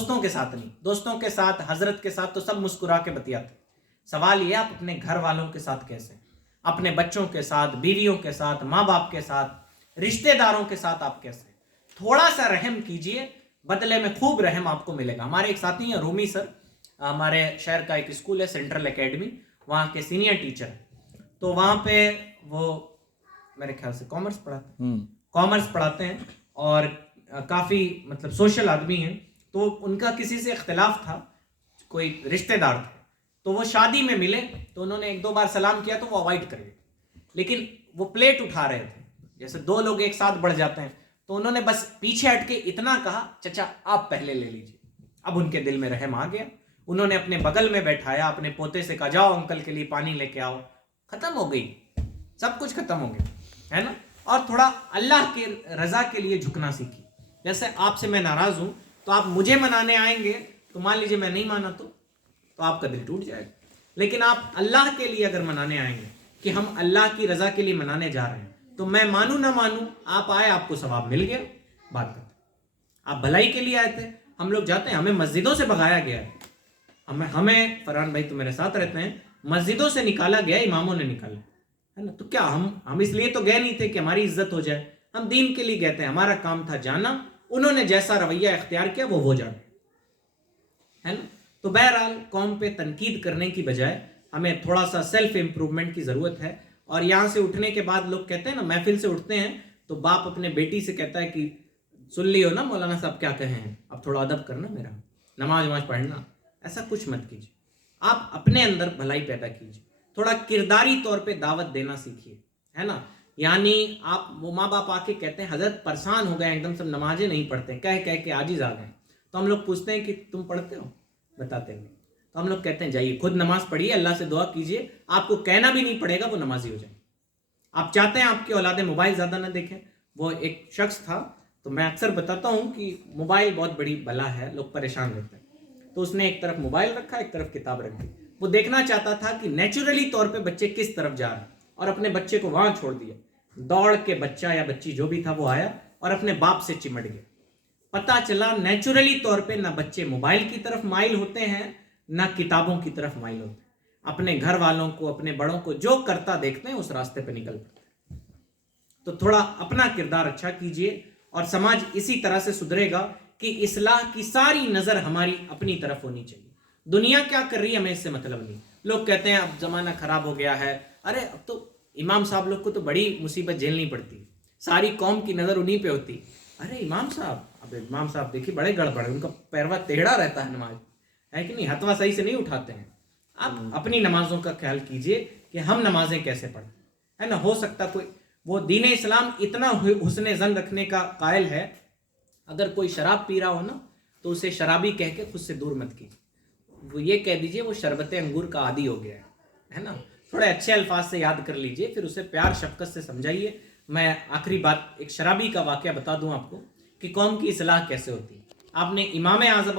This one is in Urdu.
دوستوں کے ساتھ نہیں، دوستوں کے ساتھ، حضرت کے ساتھ تو سب مسکرا کے بتیاتے. سوال یہ آپ اپنے گھر والوں کے ساتھ کیسے، اپنے بچوں کے ساتھ، بیویوں کے ساتھ، ماں باپ کے ساتھ، رشتہ داروں کے ساتھ آپ کیسے. تھوڑا سا رحم کیجئے، بدلے میں خوب رحم آپ کو ملے گا. ہمارے ایک ساتھی ہیں رومی سر، ہمارے شہر کا ایک اسکول ہے سینٹرل اکیڈمی، وہاں کے سینئر ٹیچر ہیں. تو وہاں پہ وہ میرے خیال سے کامرس پڑھاتے ہیں اور کافی مطلب سوشل آدمی ہیں. تو ان کا کسی سے اختلاف تھا، کوئی رشتہ دار تھے، تو وہ شادی میں ملے تو انہوں نے ایک دو بار سلام کیا تو وہ اوائڈ کر گئے. لیکن وہ پلیٹ اٹھا رہے تھے، جیسے دو لوگ ایک ساتھ بڑھ جاتے ہیں، تو انہوں نے بس پیچھے ہٹ کے اتنا کہا چچا آپ پہلے لے لیجیے. اب ان کے دل میں رحم آ گیا، انہوں نے اپنے بغل میں بیٹھایا، اپنے پوتے سے کہا جاؤ انکل کے لیے پانی لے کے آؤ. ختم ہو گئی، سب کچھ ختم ہو گیا، ہے نا. اور تھوڑا اللہ کی رضا کے لیے جھکنا سیکھی. جیسے آپ سے میں ناراض ہوں تو آپ مجھے منانے آئیں گے تو مان لیجیے میں نہیں مانا تو آپ کا دل ٹوٹ جائے گا. لیکن آپ اللہ کے لیے اگر منانے آئیں گے کہ ہم اللہ کی رضا کے لیے منانے جا رہے ہیں، تو میں مانوں نہ مانوں آپ آئے، آپ کو ثواب مل گیا. بات کرتے آپ بھلائی کے لیے آئے تھے. ہم لوگ جاتے ہیں، ہمیں مسجدوں سے بھگایا گیا ہے، ہمیں فرحان بھائی تو میرے ساتھ رہتے ہیں، مسجدوں سے نکالا گیا، اماموں نے نکالا ہے نا. تو کیا ہم اس لیے تو گئے نہیں تھے کہ ہماری عزت ہو جائے، ہم دین کے لیے گئے تھے، ہمارا کام تھا جانا. انہوں نے جیسا رویہ اختیار کیا وہ جانا ہے نا. تو بہرحال قوم پہ تنقید کرنے کی بجائے ہمیں تھوڑا سا سیلف امپروومنٹ کی ضرورت ہے. اور یہاں سے اٹھنے کے بعد لوگ کہتے ہیں نا، محفل سے اٹھتے ہیں تو باپ اپنے بیٹی سے کہتا ہے کہ سن لی ہو نا مولانا صاحب کیا کہے ہیں، اب تھوڑا ادب کرنا، میرا نماز پڑھنا. ایسا کچھ مت کیجیے، آپ اپنے اندر بھلائی پیدا کیجیے. تھوڑا کرداری طور پہ دعوت دینا سیکھیے، ہے نا. یعنی آپ وہ ماں باپ آ کے کہتے ہیں حضرت پریشان ہو گئے، ایک دم سب نمازیں نہیں پڑھتے، کہہ کے عاجز آ گئے. تو ہم لوگ پوچھتے ہیں کہ تم پڑھتے ہو؟ بتاتے ہیں. تو ہم لوگ کہتے ہیں جائیے خود نماز پڑھیے، اللہ سے دعا کیجیے، آپ کو کہنا بھی نہیں پڑے گا، وہ نمازی ہو جائے. آپ چاہتے ہیں آپ کی اولادیں موبائل زیادہ نہ دیکھیں. وہ ایک شخص تھا، تو میں اکثر بتاتا ہوں کہ موبائل بہت بڑی بلا ہے، لوگ پریشان رہتے ہیں. تو اس نے ایک طرف موبائل رکھا، ایک طرف کتاب رکھ دی. وہ دیکھنا چاہتا تھا کہ نیچرلی طور پہ بچے کس طرف جا رہے ہیں، اور اپنے بچے کو وہاں چھوڑ دیا. دوڑ کے بچہ یا بچی جو بھی تھا وہ آیا اور اپنے باپ سے چمٹ گیا. پتا چلا نیچرلی طور پہ نہ بچے موبائل کی طرف مائل ہوتے ہیں، نہ کتابوں کی طرف مائل ہوتے ہیں. اپنے گھر والوں کو، اپنے بڑوں کو جو کرتا دیکھتے ہیں اس راستے پہ نکل پڑتے ہیں. تو تھوڑا اپنا کردار اچھا کیجئے اور سماج اسی طرح سے سدھرے گا کہ اصلاح کی ساری نظر ہماری اپنی طرف ہونی چاہیے. دنیا کیا کر رہی ہے ہمیں اس سے مطلب نہیں. لوگ کہتے ہیں اب زمانہ خراب ہو گیا ہے، ارے اب تو امام صاحب لوگ کو تو بڑی مصیبت جھیلنی پڑتی، ساری قوم کی نظر انہی پہ ہوتی. ارے امام صاحب دیکھیے بڑے گڑبڑ ہیں، ان کا پیروا ٹیڑھا رہتا ہے، نماز ہے کہ نہیں، ہتھوا صحیح سے نہیں اٹھاتے ہیں. آپ اپنی نمازوں کا خیال کیجئے کہ ہم نمازیں کیسے پڑھیں، ہے نا. ہو سکتا کوئی وہ دین اسلام اتنا حسن ظن رکھنے کا قائل ہے، اگر کوئی شراب پی رہا ہو نا تو اسے شرابی کہہ کے خود سے دور مت کیجیے، وہ یہ کہہ دیجئے وہ شربت انگور کا عادی ہو گیا ہے نا. تھوڑے اچھے الفاظ سے یاد کر لیجئے، پھر اسے پیار شفقت سے سمجھائیے. میں آخری بات ایک شرابی کا واقعہ بتا دوں آپ کو کہ قوم کی اصلاح کیسے ہوتی ہے. آپ نے امام اعظم